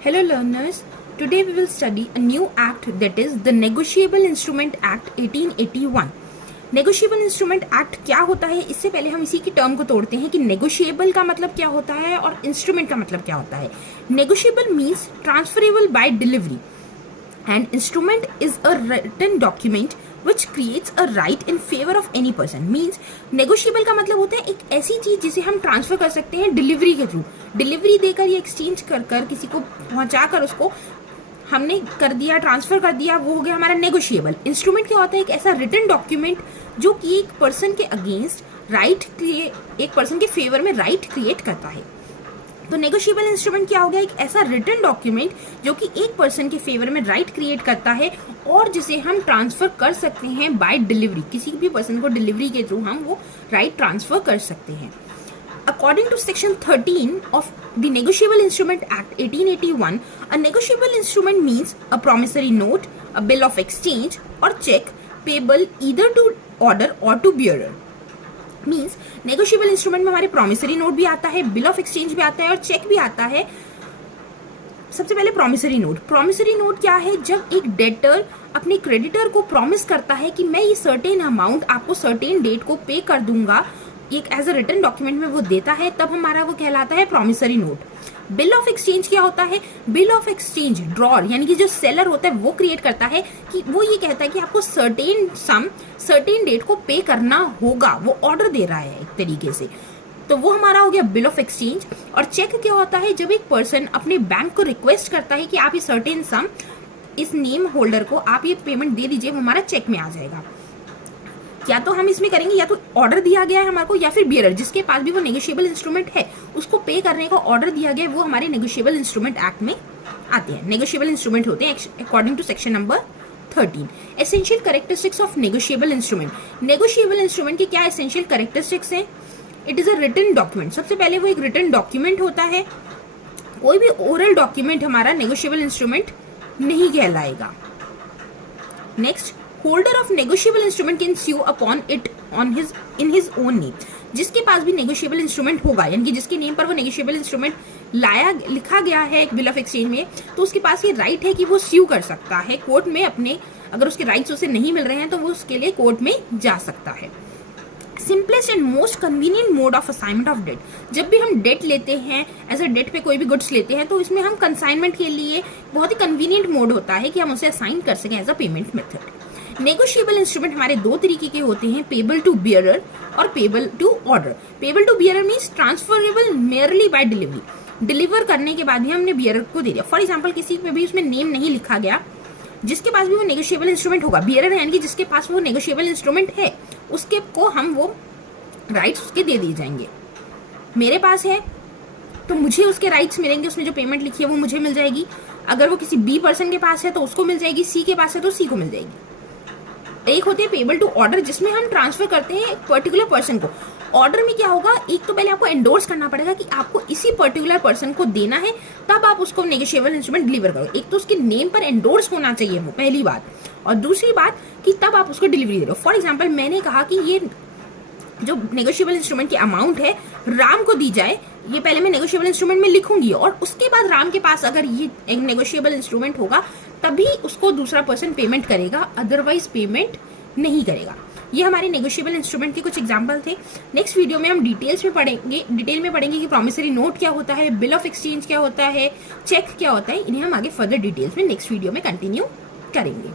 Hello learners, today we will study a new act, that is the Negotiable Instrument Act 1881. Negotiable instrument act क्या होता है, इससे पहले हम इसी की टर्म को तोड़ते हैं कि नेगोशिएबल का मतलब क्या होता है और इंस्ट्रूमेंट का मतलब क्या होता है. Negotiable means transferable by delivery and instrument is a written document which creates a right in favor of any person. means negotiable का मतलब होता है एक ऐसी चीज जिसे हम ट्रांसफर कर सकते हैं डिलीवरी के थ्रू. डिलीवरी देकर या एक्सचेंज कर कर किसी को पहुंचा कर उसको हमने कर दिया, ट्रांसफर कर दिया, वो हो गया हमारा नेगोशिएबल. इंस्ट्रूमेंट क्या होता है, एक ऐसा रिटन डॉक्यूमेंट जो कि एक पर्सन के अगेंस्ट राइट, एक पर्सन के फेवर में राइट क्रिएट करता है. तो नेगोशिएबल इंस्ट्रूमेंट क्या हो गया, एक ऐसा रिटन डॉक्यूमेंट जो कि एक पर्सन के फेवर में राइट क्रिएट करता है और जिसे हम ट्रांसफर कर सकते हैं बाय डिलीवरी. किसी भी पर्सन को डिलीवरी के थ्रू हम वो राइट ट्रांसफर कर सकते हैं. According to section 13 of the negotiable instrument act 1881, a negotiable instrument means a promissory note, a bill of exchange और cheque payable either to order और to bearer. Means negotiable instrument में हमारे promissory note भी आता है, bill of exchange भी आता है और चेक भी आता है. सबसे पहले प्रॉमिसरी नोट. प्रॉमिसरी नोट क्या है, जब एक डेटर अपने क्रेडिटर को प्रॉमिस करता है कि मैं ये सर्टेन अमाउंट आपको सर्टेन डेट को पे कर दूंगा, एक एज अ रिटन डॉक्यूमेंट में वो देता है, तब हमारा वो कहलाता है promissory note. Bill of exchange क्या होता है, बिल ऑफ एक्सचेंज ड्रॉर यानी कि जो सेलर होता है वो क्रिएट करता है कि वो ये कहता है कि आपको सर्टेन सम सर्टेन डेट को पे करना होगा, वो ऑर्डर दे रहा है एक तरीके से. तो वो हमारा हो गया बिल ऑफ एक्सचेंज. और चेक क्या होता है, जब एक पर्सन अपने बैंक को रिक्वेस्ट करता है कि आप ये सर्टेन सम इस नेम होल्डर को आप ये पेमेंट दे दीजिए, वो हमारा चेक में आ जाएगा. या तो हम इसमें करेंगे या तो ऑर्डर दिया गया है हमारे को, या फिर बियरर जिसके पास भी वो नेगोशिएबल इंस्ट्रूमेंट है उसको पे करने का ऑर्डर दिया गया है, वो हमारे नेगोशिएबल इंस्ट्रूमेंट एक्ट में आते हैं. नेगोशिएबल इंस्ट्रूमेंट होते हैं according to section number 13. Essential characteristics of negotiable instrument. Negotiable instrument के क्या एसेंशियल कैरेक्टरिस्टिक्स हैं. It is a written document. सबसे पहले वो एक रिटन डॉक्यूमेंट होता है. कोई भी ओरल डॉक्यूमेंट हमारा नेगोशिएबल इंस्ट्रूमेंट नहीं कहलाएगा. Next, holder of negotiable instrument can sue upon it on his in his own name. जिसके पास भी नेगोशिएबल इंस्ट्रूमेंट होगा यानी कि जिसके नेम पर वो नेगोशिएबल इंस्ट्रूमेंट लिखा गया है बिल ऑफ एक्सचेंज में, तो उसके पास ये राइट है कि वो स्यू कर सकता है कोर्ट में अपने, अगर उसके राइट्स उसे नहीं मिल रहे हैं तो वो उसके लिए कोर्ट में जा सकता है. Simplest and most convenient mode of assignment of debt. जब भी हम डेट लेते हैं, एज अ डेट पे कोई भी गुड्स लेते हैं, तो इसमें हम कंसाइनमेंट के लिए बहुत ही कन्वीनियंट मोड होता है कि हम उसे असाइन कर सकें as a payment method. Negotiable instrument हमारे दो तरीके के होते हैं, पेबल टू बियरर और payable to order. Payable to bearer means transferable merely by delivery. Deliver करने के बाद भी हमने बियरर को दे दिया. फॉर एग्जाम्पल किसी पे भी उसमें नेम नहीं लिखा गया, जिसके पास भी वो नेगोशिएबल इंस्ट्रूमेंट होगा, बियरर यानी कि जिसके पास वो नेगोशिएबल इंस्ट्रूमेंट है, उसके को हम वो राइट्स उसके दे दिए जाएंगे. मेरे पास है तो मुझे उसके राइट्स मिलेंगे, उसमें जो पेमेंट लिखी है वो मुझे मिल जाएगी. अगर वो किसी बी पर्सन के पास है तो उसको मिल जाएगी, सी के पास है तो सी को मिल जाएगी. एक होते हैं पेबल टू ऑर्डर जिसमें हम ट्रांसफर करते हैं एक पर्टिकुलर पर्सन को. ऑर्डर में क्या होगा, एक तो पहले आपको एंडोर्स करना पड़ेगा कि आपको इसी पर्टिकुलर पर्सन को देना है, तब आप उसको नेगोशिएबल इंस्ट्रूमेंट डिलीवर करो. एक तो उसके नेम पर एंडोर्स होना चाहिए वो पहली बात, और दूसरी बात कि तब आप उसको डिलीवरी दे रहे हो. फॉर एग्जाम्पल मैंने कहा कि ये जो नेगोशिएबल इंस्ट्रूमेंट की अमाउंट है राम को दी जाए, ये पहले मैं नेगोशिएबल इंस्ट्रूमेंट में लिखूंगी और उसके बाद राम के पास अगर ये एक नेगोशिएबल इंस्ट्रूमेंट होगा तभी उसको दूसरा पर्सन पेमेंट करेगा, अदरवाइज पेमेंट नहीं करेगा. ये हमारे नेगोशिएबल इंस्ट्रूमेंट के कुछ एग्जांपल थे. नेक्स्ट वीडियो में हम डिटेल में पढ़ेंगे कि प्रॉमिसरी नोट क्या होता है, बिल ऑफ एक्सचेंज क्या होता है, चेक क्या होता है. इन्हें हम आगे फर्दर डिटेल्स में नेक्स्ट वीडियो में कंटिन्यू करेंगे.